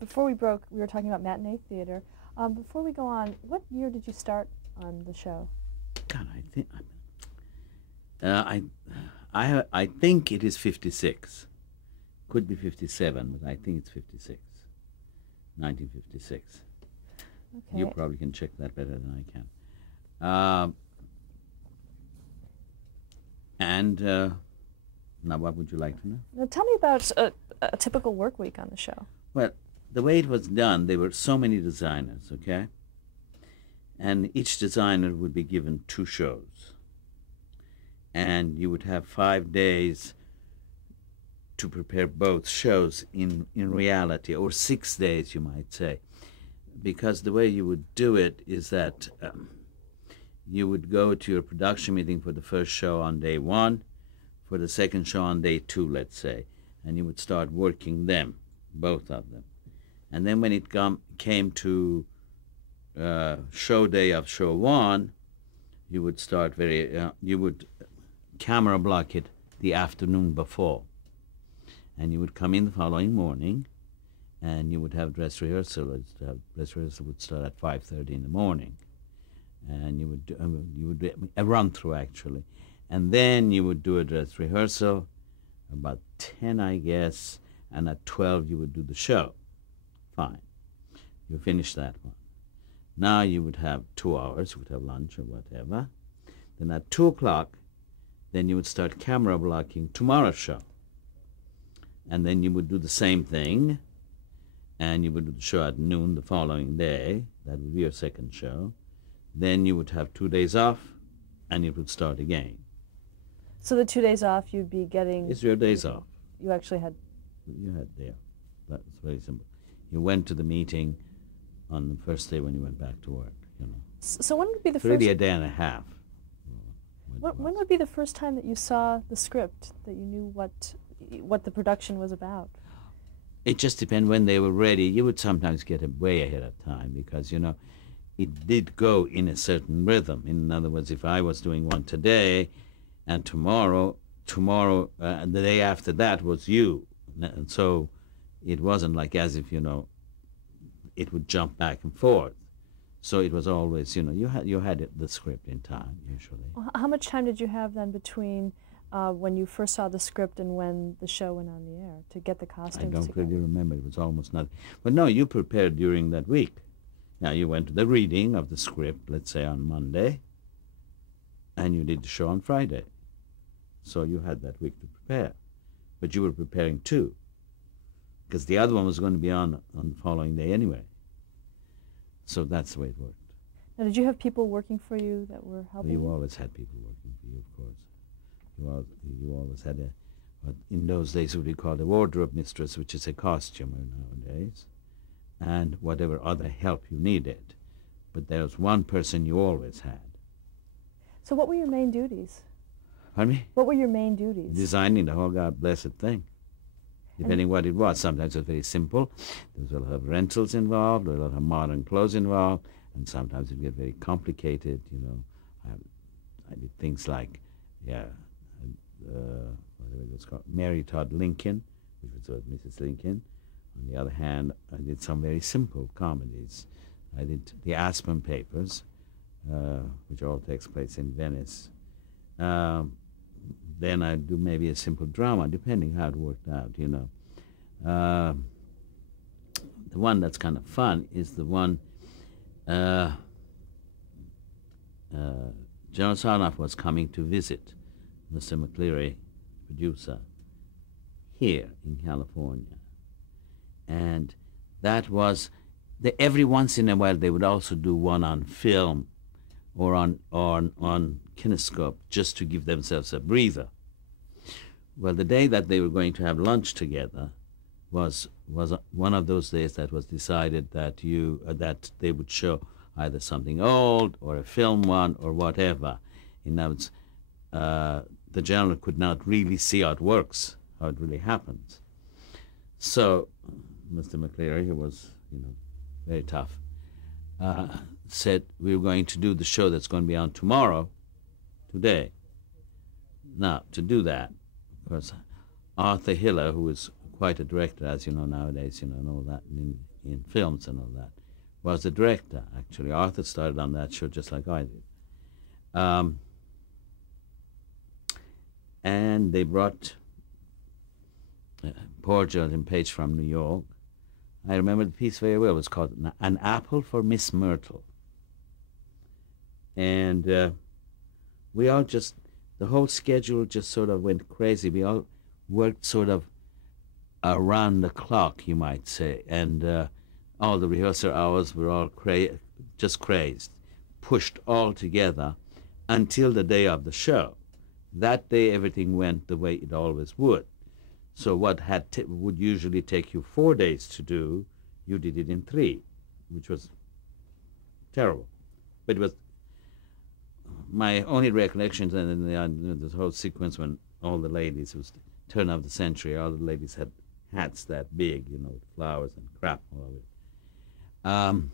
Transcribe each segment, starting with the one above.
Before we broke, we were talking about matinee theater. Before we go on, what year did you start on the show? God, I think it is 56. Could be 57, but I think it's 56. 1956. Okay. You probably can check that better than I can. Now what would you like to know? Now tell me about a typical work week on the show. Well, the way it was done, there were so many designers, okay? And each designer would be given 2 shows. And you would have 5 days to prepare both shows in reality, or 6 days, you might say. Because the way you would do it is that you would go to your production meeting for the first show on day 1, for the second show on day 2, let's say, and you would start working them, both of them. And then when it came to show day of show 1, you would start you would camera block it the afternoon before. And you would come in the following morning, and you would have dress rehearsal. Dress rehearsal would start at 5:30 in the morning, and you would do a run through actually, and then you would do a dress rehearsal about 10, I guess, and at 12 you would do the show. Fine, you finish that one. Now you would have 2 hours. You would have lunch or whatever. Then at 2 o'clock, then you would start camera blocking tomorrow's show. And then you would do the same thing, and you would do the show at noon the following day. That would be your second show. Then you would have 2 days off, and it would start again. So the 2 days off, you'd be getting... It's your days off. You actually had... You had there. That's very simple. You went to the meeting on the first day when you went back to work, you know. So when would be the first... Really a day and a half. When would be the first time that you saw the script, that you knew what the production was about? It just depends when they were ready. You would sometimes get it way ahead of time because, you know, it did go in a certain rhythm. In other words, if I was doing one today and tomorrow, the day after that was you. And so it wasn't like as if, you know, it would jump back and forth. So it was always, you know, you had the script in time, usually. Well, how much time did you have then between when you first saw the script and when the show went on the air to get the costumes I don't together? really remember. It was almost nothing. But no, you prepared during that week. Now, you went to the reading of the script, let's say on Monday, and you did the show on Friday. So you had that week to prepare. But you were preparing too, because the other one was going to be on the following day anyway. So that's the way it worked. Now, did you have people working for you that were helping You always had people working for you, of course. You always had what in those days would be called a wardrobe mistress, which is a costumer nowadays, and whatever other help you needed. But there was one person you always had. So what were your main duties? Pardon me? What were your main duties? Designing the whole God blessed thing. Depending what it was. Sometimes it was very simple. There was a lot of rentals involved, a lot of modern clothes involved, and sometimes it would get very complicated, you know. I did things like, whatever it was called, Mary Todd Lincoln, which was Mrs. Lincoln. On the other hand, I did some very simple comedies. I did the Aspen Papers, which all takes place in Venice. Then I'd do maybe a simple drama, depending how it worked out, you know. The one that's kind of fun is the one General Sarnoff was coming to visit Mr. McCleary, producer, here in California. And that was, every once in a while they would also do one on film or on kinescope, just to give themselves a breather. Well, the day that they were going to have lunch together was one of those days that was decided that that they would show either something old or a film one or whatever. In other words, the general could not really see how it works, how it really happens. So Mr. McCleary, who was, you know, very tough, said, we're going to do the show that's going to be on tomorrow, today. Now, to do that, of course, Arthur Hiller, who was quite a director, as you know nowadays, and all that in films and all that, was a director, actually. Arthur started on that show just like I did. And they brought poor Geraldine Page from New York. I remember the piece very well. It was called An Apple for Miss Myrtle. And we all just, the whole schedule just sort of went crazy. We all worked sort of around the clock, you might say. And all the rehearsal hours were all just crazed, pushed all together until the day of the show. That day, everything went the way it always would. So what would usually take you 4 days to do, you did it in 3, which was terrible. But it was my only recollections, and then this whole sequence when all the ladies, it was the turn of the century, all the ladies had hats that big, with flowers and crap all over it.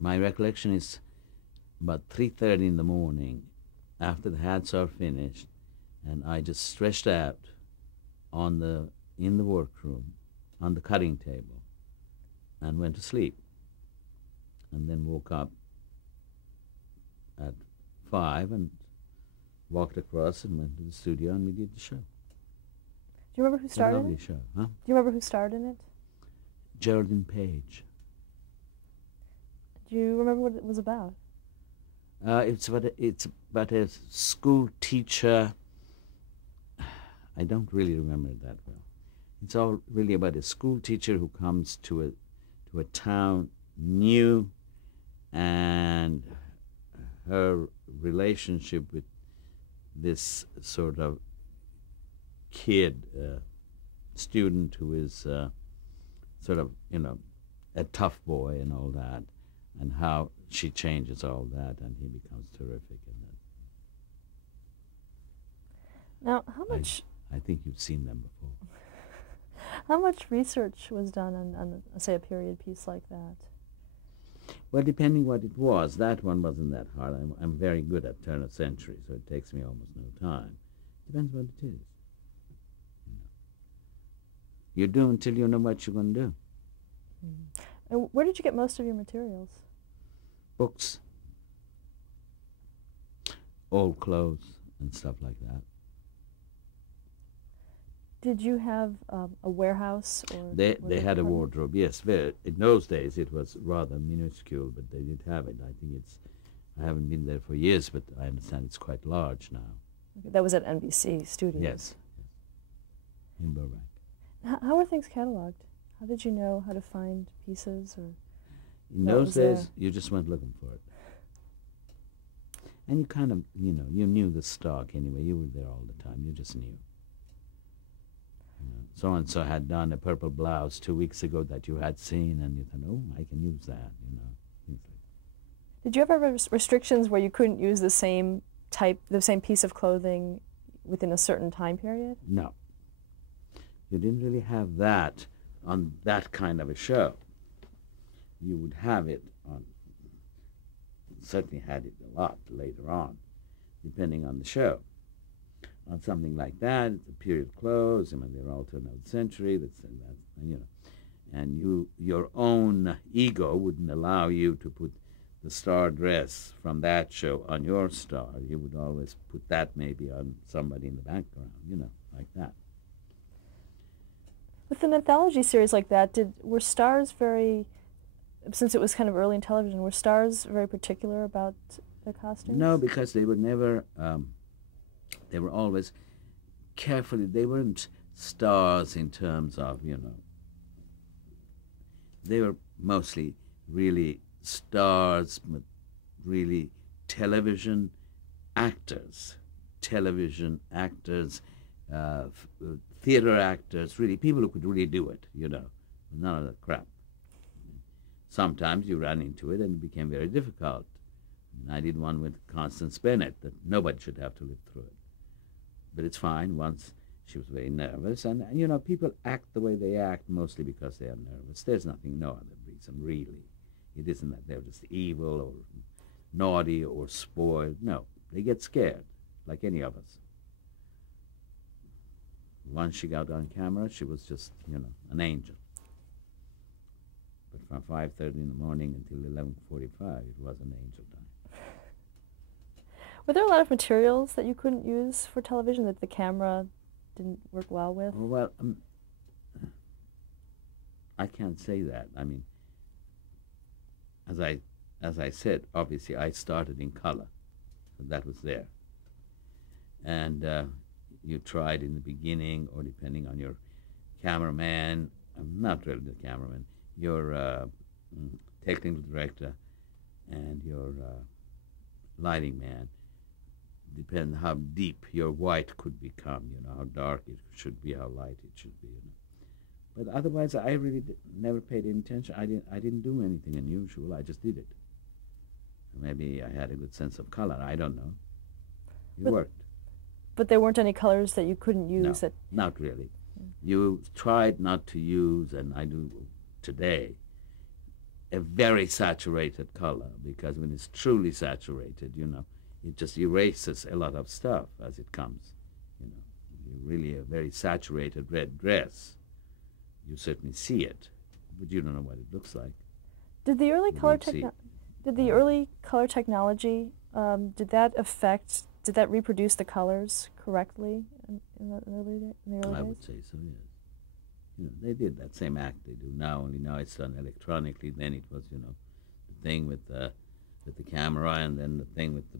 My recollection is about 3:30 in the morning, after the hats are finished, and I just stretched out in the workroom on the cutting table and went to sleep, and then woke up at 5 and walked across and went to the studio, and we did the show. Do you remember who starred in it? A lovely show, huh? Do you remember who starred in it? Geraldine Page. Do you remember what it was about? It's about a school teacher. I don't really remember it that well. It's all really about a school teacher who comes to a town new, and her relationship with this sort of kid, student who is sort of, a tough boy and all that, and how she changes all that, and he becomes terrific. And now, how much... I think you've seen them before. How much research was done on, say, a period piece like that? Well, depending what it was, that one wasn't that hard. I'm very good at turn of century, so it takes me almost no time. Depends what it is. You do until you know what you're going to do. And where did you get most of your materials? Books, old clothes, and stuff like that. Did you have a warehouse? Or they had a wardrobe, yes. In those days it was rather minuscule, but they did have it. I haven't been there for years, but I understand it's quite large now. Okay, that was at NBC Studios? Yes, in Burbank. How were things cataloged? How did you know how to find pieces? Or in those days, you just went looking for it. And you kind of, you knew the stock anyway. You were there all the time. You just knew. So-and-so had done a purple blouse 2 weeks ago that you had seen, and you thought, oh, I can use that, things like that. Did you ever have restrictions where you couldn't use the same piece of clothing within a certain time period? No. You didn't really have that on that kind of a show. You would have it on, certainly had it a lot later on, depending on the show. On something like that, it's a period clothes, they're all turn of the century, and your own ego wouldn't allow you to put the star dress from that show on your star. You would always put that maybe on somebody in the background, like that. With an anthology series like that, were stars since it was kind of early in television, were stars very particular about their costumes? No, because they were never, they were always carefully, they weren't stars in terms of, they were mostly really stars, but really television actors, theater actors, really people who could really do it, none of that crap. Sometimes you ran into it and it became very difficult. I did one with Constance Bennett that nobody should have to live through it. But it's fine. Once she was very nervous, and people act the way they act mostly because they are nervous. There's no other reason, really. It isn't that they're just evil or naughty or spoiled. No, they get scared, like any of us. once she got on camera, she was just, an angel. But from 5:30 in the morning until 11:45, it was an angel time. Were there a lot of materials that you couldn't use for television that the camera didn't work well with? Well, I can't say that. I mean, as I said, obviously I started in color, so that was there. And you tried in the beginning, or depending on your cameraman, not really the cameraman, your technical director and your lighting man, depend how deep your white could become, how dark it should be, how light it should be, But otherwise, I really never paid any attention. I didn't do anything unusual. I just did it. Maybe I had a good sense of color. I don't know. It worked. But there weren't any colors that you couldn't use? No, not really. You tried not to use, and I do today, a very saturated color, because when it's truly saturated, it just erases a lot of stuff as it comes. You're really a very saturated red dress. You certainly see it, but you don't know what it looks like. Did the early color technology did that reproduce the colors correctly in the early days? I would say so, yes. They did that same act they do now, only now it's done electronically. Then it was, the thing with the camera, and then the thing with the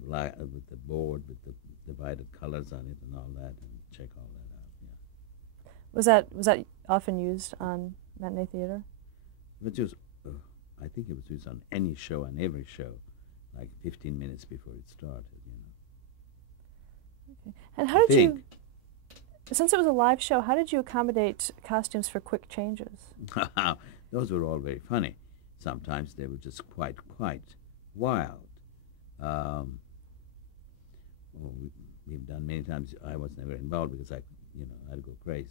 board with the divided colors on it and all that, and check all that out. Yeah. Was that often used on matinee theater? It was used, I think it was used on any show, on every show, like 15 minutes before it started. Okay. And how did you? Since it was a live show, how did you accommodate costumes for quick changes? Those were all very funny. Sometimes they were just quite wild. We've done many times. I was never involved because I'd go crazy.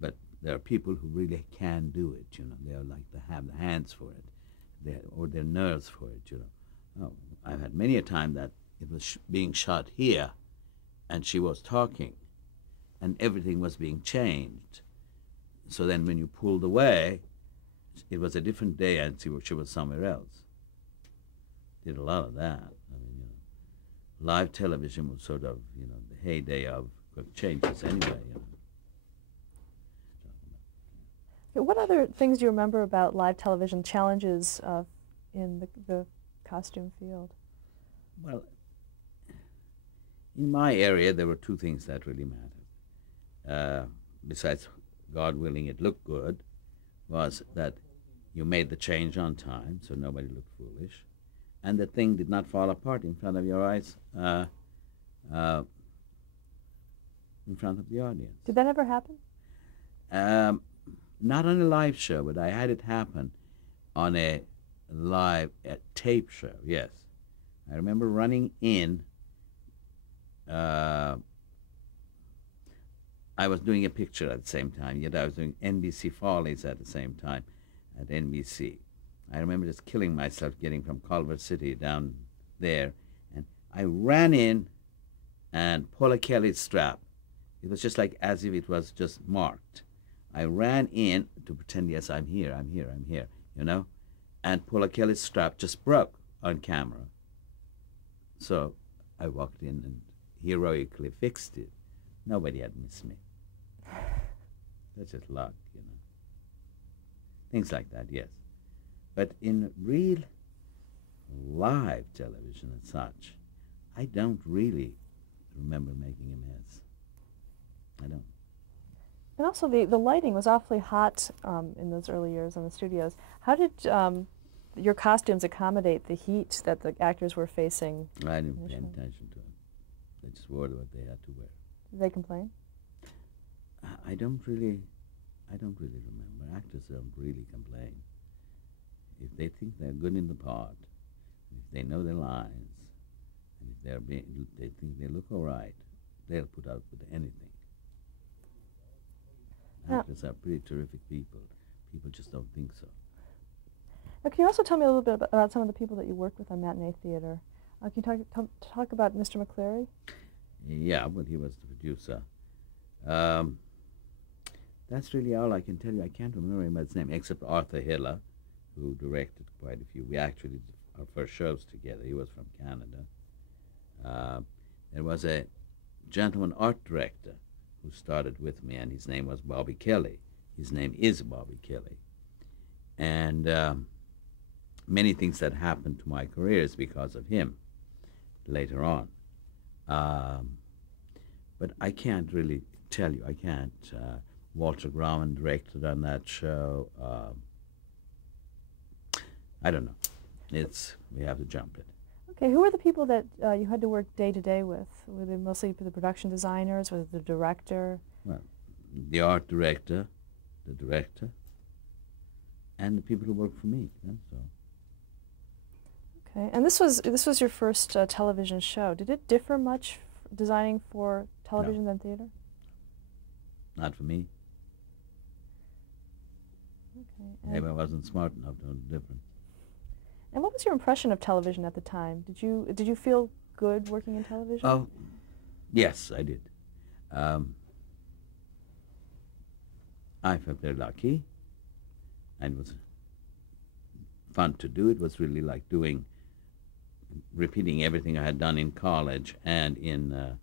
But there are people who really can do it. They are like they have the hands for it, or their nerves for it. I've had many a time that it was being shot here, and she was talking, and everything was being changed. So then when you pulled away, it was a different day, and she was somewhere else. Did a lot of that. I mean, live television was sort of, the heyday of quick changes anyway. What other things do you remember about live television challenges in the costume field? Well, in my area, there were two things that really mattered. Besides, God willing, it looked good, was that you made the change on time, so nobody looked foolish, and the thing did not fall apart in front of your eyes, in front of the audience. Did that ever happen? Not on a live show, but I had it happen on a live tape show, yes. I remember running in. I was doing a picture at the same time, yet I was doing NBC Follies at the same time at NBC. I remember just killing myself getting from Culver City down there, and I ran in and Paula Kelly's strap. It was just like as if it was just marked. I ran in to pretend, yes, I'm here, and Paula Kelly's strap just broke on camera. So I walked in and heroically fixed it. Nobody had missed me. That's just luck, Things like that, yes. But in real live television and such, I don't really remember making a mess. I don't. And also the lighting was awfully hot in those early years in the studios. How did your costumes accommodate the heat that the actors were facing? I didn't pay attention to it. They just wore what they had to wear. Did they complain? I don't really remember. Actors don't really complain. If they think they're good in the part, if they know their lines, and if they think they look all right, they'll put up with anything. Actors are pretty terrific people. People just don't think so. Now, can you also tell me a little bit about some of the people that you worked with on matinee theater? Can you talk about Mr. McCleary? Yeah, well, he was the producer. That's really all I can tell you. I can't remember anybody's name except Arthur Hiller, who directed quite a few. We actually did our first shows together. He was from Canada. Uh, there was a gentleman art director who started with me, and his name was Bobby Kelly. His name is Bobby Kelly. And many things that happened to my career is because of him later on. But I can't really tell you. I can't. Walter Grauman directed on that show. I don't know. We have to jump it. Okay, who were the people that you had to work day to day with? Were they mostly the production designers? Was it the director? Well, the art director, the director, and the people who worked for me. That's all. Okay, and this was your first television show. Did it differ much designing for television than theater? Not for me. Okay. Maybe I wasn't smart enough to know the difference. And what was your impression of television at the time? Did you feel good working in television? Oh, yes, I did. I felt very lucky, and it was fun to do. It was really like repeating everything I had done in college and in,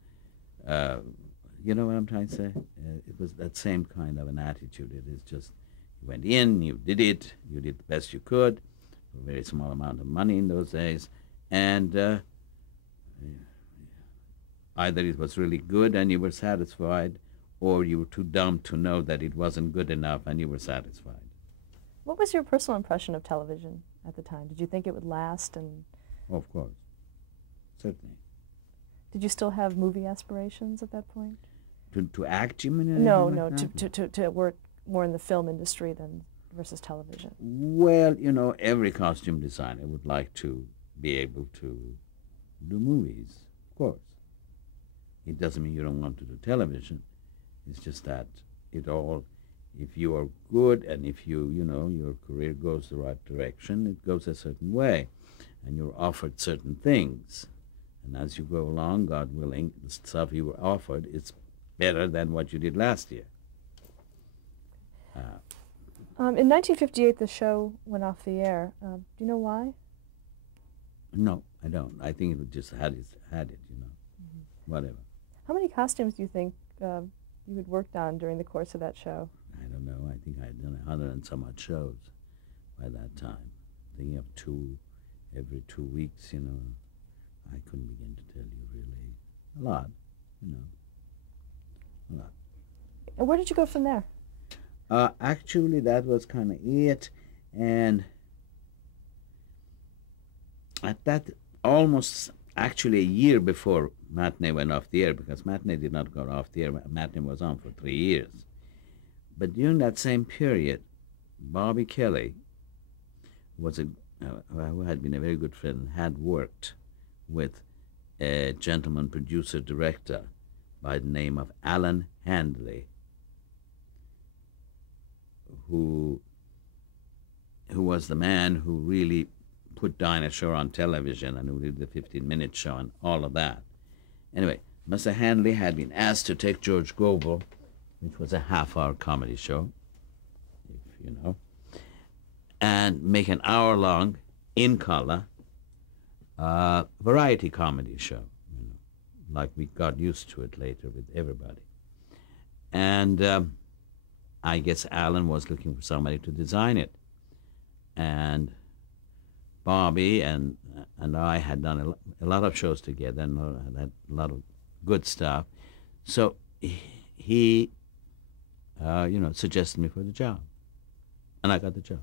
you know what I'm trying to say? It was that same kind of an attitude. It is just, you went in, you did it, you did the best you could, for a very small amount of money in those days, and either it was really good and you were satisfied, or you were too dumb to know that it wasn't good enough and you were satisfied. What was your personal impression of television at the time? Did you think it would last? And Oh, of course, certainly. did you still have movie aspirations at that point? To act, you mean? No, Anything no, like that? to work more in the film industry than versus television. Well, you know, every costume designer would like to be able to do movies, of course. It doesn't mean you don't want to do television. It's just that if you are good and if your career goes the right direction, it goes a certain way, and you're offered certain things. And as you go along, God willing, the stuff you were offered is better than what you did last year. In 1958, the show went off the air. Do you know why? No, I don't. I think it just had it, whatever. How many costumes do you think you had worked on during the course of that show? I don't know. I think I had done 100 and some odd shows by that time. Thinking of every 2 weeks, I couldn't begin to tell you really. A lot, a lot. And where did you go from there? Actually, that was kind of it. And at that, almost actually a year before Matinee went off the air, because Matinee did not go off the air, Matinee was on for 3 years. But during that same period, Bobby Kelly was who had been a very good friend, had worked with a gentleman producer-director by the name of Alan Handley, who was the man who really put Dinah Shore on television and who did the 15-minute show and all of that. Anyway, Mr. Handley had been asked to take George Gobel, which was a half-hour comedy show, if you know, and make an hour-long, in color, variety comedy show, like we got used to it later with everybody. And I guess Alan was looking for somebody to design it. And Bobby and I had done a lot of shows together and had a lot of good stuff. So he, suggested me for the job. And I got the job.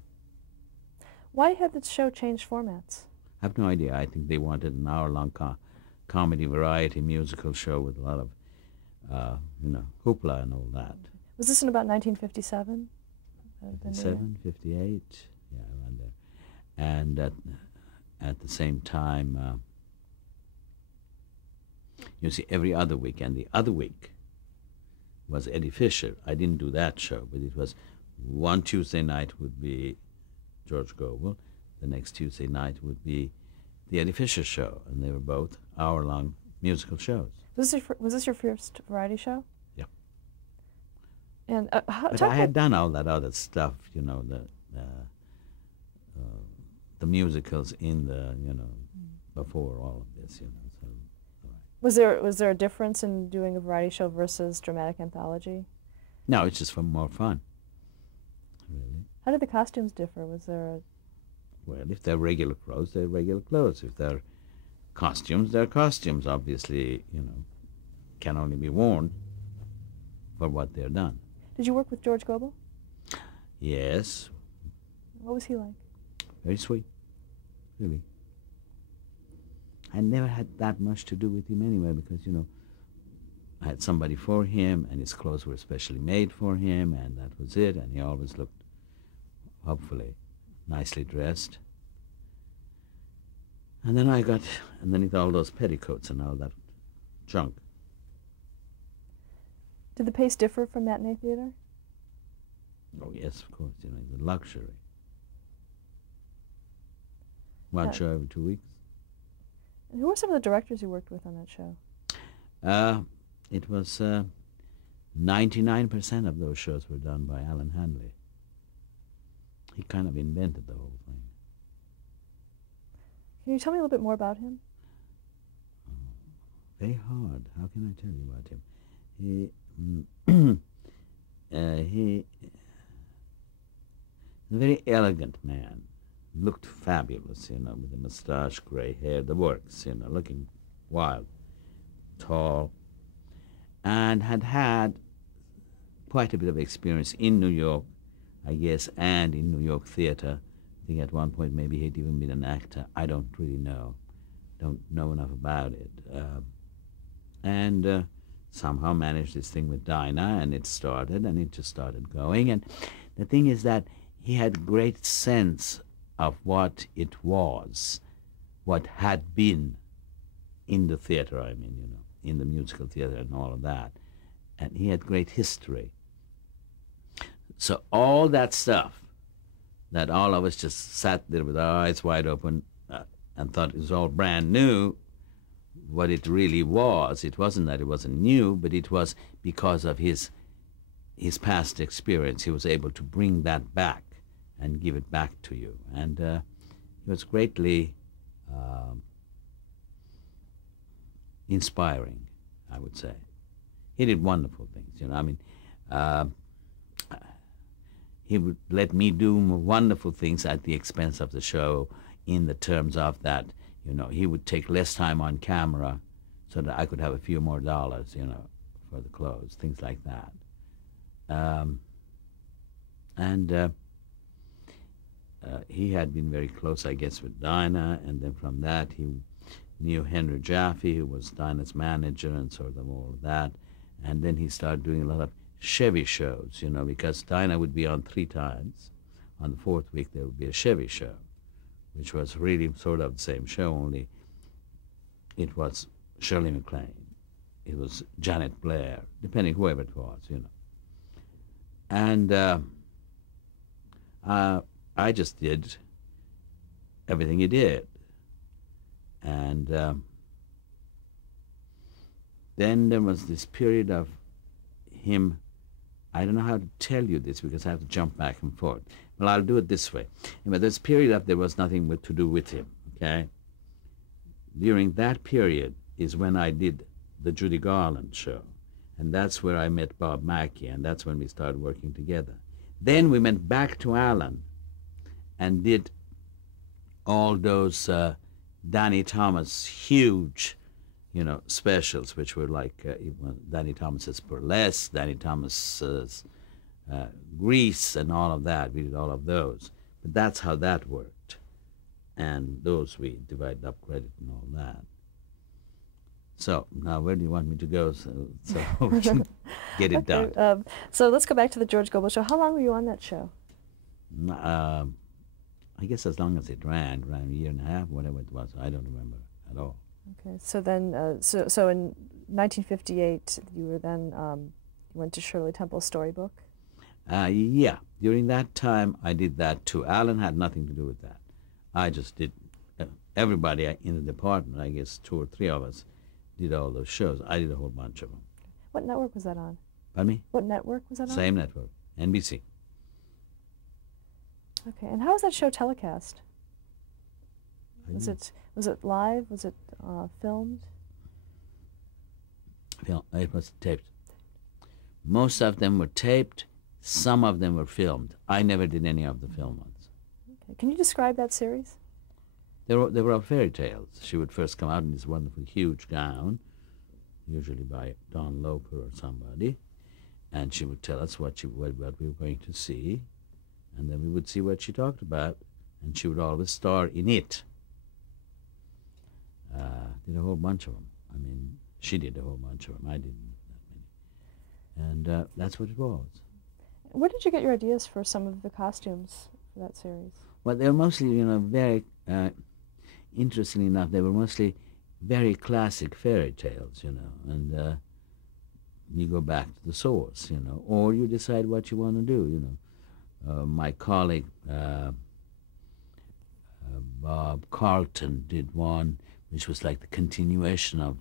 Why had the show changed formats? I have no idea. I think they wanted an hour-long comedy variety musical show with a lot of, hoopla and all that. Was this in about 1957? 57, 58, yeah, around there. And at the same time, you see, every other week, and the other week was Eddie Fisher. I didn't do that show, but it was one Tuesday night would be George Gobel, the next Tuesday night would be the Eddie Fisher show, and they were both hour-long musical shows. Was this your first variety show? Yeah. And But talk I about had done all that other stuff, the musicals in the, before all of this, So, all right. was there a difference in doing a variety show versus dramatic anthology? No, it's just for more fun, really. How did the costumes differ? Was there a Well, if they're regular clothes, they're regular clothes. If they're costumes, they're costumes. Obviously, can only be worn for what they're done. Did you work with George Gobel? Yes, What was he like? very sweet, really. I never had that much to do with him anyway because, I had somebody for him and his clothes were specially made for him and that was it. And he always looked, hopefully, nicely dressed. And then I got underneath all those petticoats and all that junk. Did the pace differ from matinee theater? Oh, yes, of course, the luxury. One Yeah. show every 2 weeks. And who were some of the directors you worked with on that show? It was 99% of those shows were done by Alan Hanley. He kind of invented the whole thing. Can you tell me a little bit more about him? Very hard. How can I tell you about him? He a very elegant man. Looked fabulous, with a mustache, gray hair, the works, looking wild, tall, and had quite a bit of experience in New York, I guess, and in New York theater. I think at one point maybe he'd even been an actor. I don't really know. Don't know enough about it. And somehow managed this thing with Dinah, and it just started going. And the thing is that he had great sense of what it was, what had been in the theater, in the musical theater and all of that. And he had great history. So all that stuff that all of us just sat there with our eyes wide open and thought it was all brand new, what it really was, it wasn't that it wasn't new, but it was because of his past experience. He was able to bring that back and give it back to you. And he was greatly inspiring, I would say. He did wonderful things, he would let me do wonderful things at the expense of the show in the terms of that, he would take less time on camera so that I could have a few more dollars, for the clothes, things like that. He had been very close, I guess, with Dinah, and then from that he knew Henry Jaffe, who was Dinah's manager, and sort of all of that. And then he started doing a lot of Chevy shows, because Dinah would be on 3 times. On the 4th week there would be a Chevy show, which was really sort of the same show, only it was Shirley MacLaine, it was Janet Blair, depending whoever it was, And I just did everything he did. And then there was this period of him, I don't know how to tell you this because I have to jump back and forth. Well, I'll do it this way. But this period of there was nothing to do with him, okay? During that period is when I did the Judy Garland show. And that's where I met Bob Mackie, and that's when we started working together. Then we went back to Alan and did all those Danny Thomas huge, specials, which were like Danny Thomas's Burlesque, Danny Thomas's Grease, and all of that. We did all of those. But that's how that worked. And those we divided up credit and all that. So now where do you want me to go so we can get it done? So let's go back to the George Gobel show. How long were you on that show? I guess as long as it ran a year and a half, whatever it was. I don't remember at all. Okay, so then, so in 1958, you were then, you went to Shirley Temple's Storybook? Yeah, during that time I did that too. Alan had nothing to do with that. I just did, everybody in the department, I guess 2 or 3 of us, did all those shows. I did a whole bunch of them. What network was that on? Pardon me? What network was that on? Same network, NBC. Okay, and how was that show telecast? Was it live? Was it filmed? It was taped. Most of them were taped. Some of them were filmed. I never did any of the film ones. Okay. Can you describe that series? They were all fairy tales. She would first come out in this wonderful huge gown, usually by Don Loper or somebody, and she would tell us what we were going to see, and then we would see what she talked about, and she would always star in it. Did a whole bunch of them. I mean, she did a whole bunch of them. I didn't that many. And that's what it was. Where did you get your ideas for some of the costumes for that series? Well, they were mostly, very, interestingly enough, they were mostly very classic fairy tales, and you go back to the source, or you decide what you want to do, my colleague, Bob Carlton, did one which was like the continuation of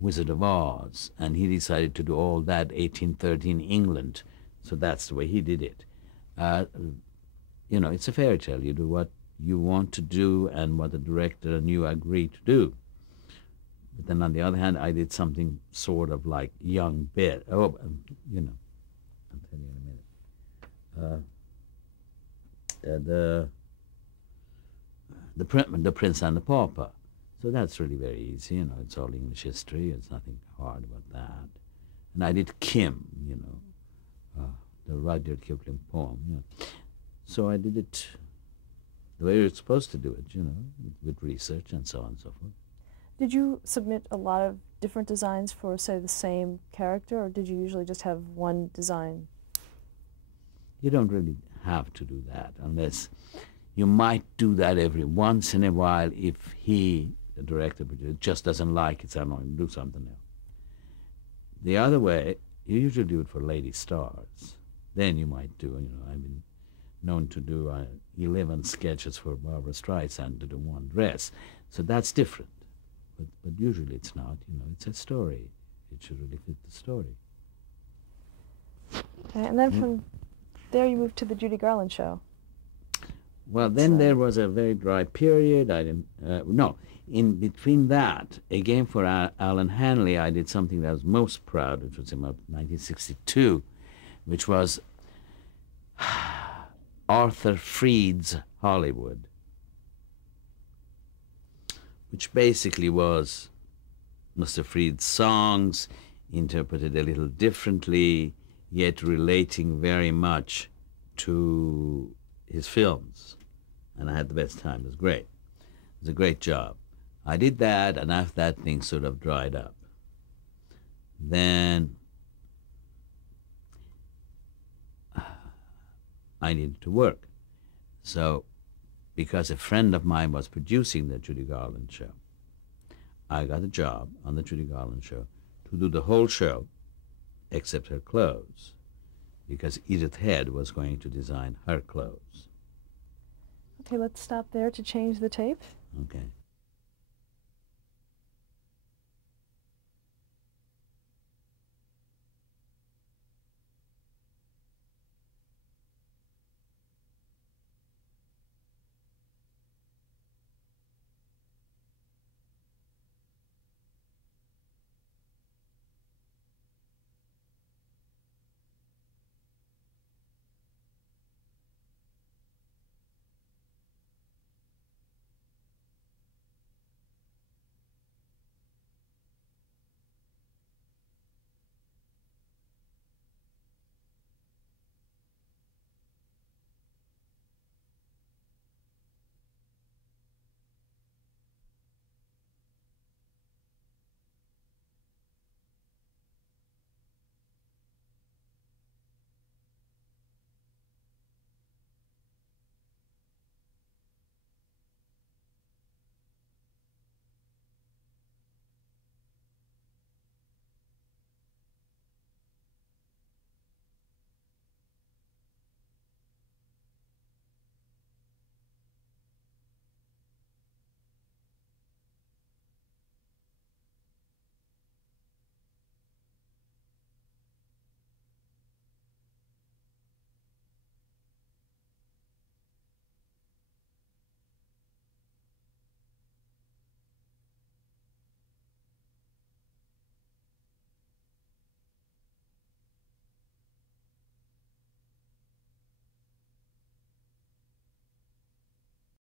Wizard of Oz, and he decided to do all that 1813 England, so that's the way he did it. It's a fairy tale. You do what you want to do and what the director and you agree to do. But then on the other hand, I did something sort of like young Bette. I'll tell you in a minute. The Prince and the Pauper. So that's really very easy, it's all English history, it's nothing hard about that. And I did Kim, the Rudyard Kipling poem, So I did it the way you're supposed to do it, with research and so on and so forth. Did you submit a lot of different designs for, say, the same character, or did you usually just have one design? You don't really have to do that, unless you might do that every once in a while if the director, just doesn't like it, so I'm going to do something else. The other way, you usually do it for lady stars. Then you might do, I've been known to do 11 sketches for Barbara Streisand to do one dress. So that's different. But usually it's not, it's a story. It should really fit the story. Okay, and then from there you moved to the Judy Garland show. Well, then there was a very dry period. In between that, again for Alan Hanley, I did something that I was most proud, which was about 1962, which was Arthur Freed's Hollywood, which basically was Mr. Freed's songs interpreted a little differently, yet relating very much to his films. And I had the best time. It was great. It was a great job. I did that, and after that, things sort of dried up. Then I needed to work. So, because a friend of mine was producing the Judy Garland show, I got a job on the Judy Garland show to do the whole show, except her clothes, because Edith Head was going to design her clothes. Okay, let's stop there to change the tape. Okay.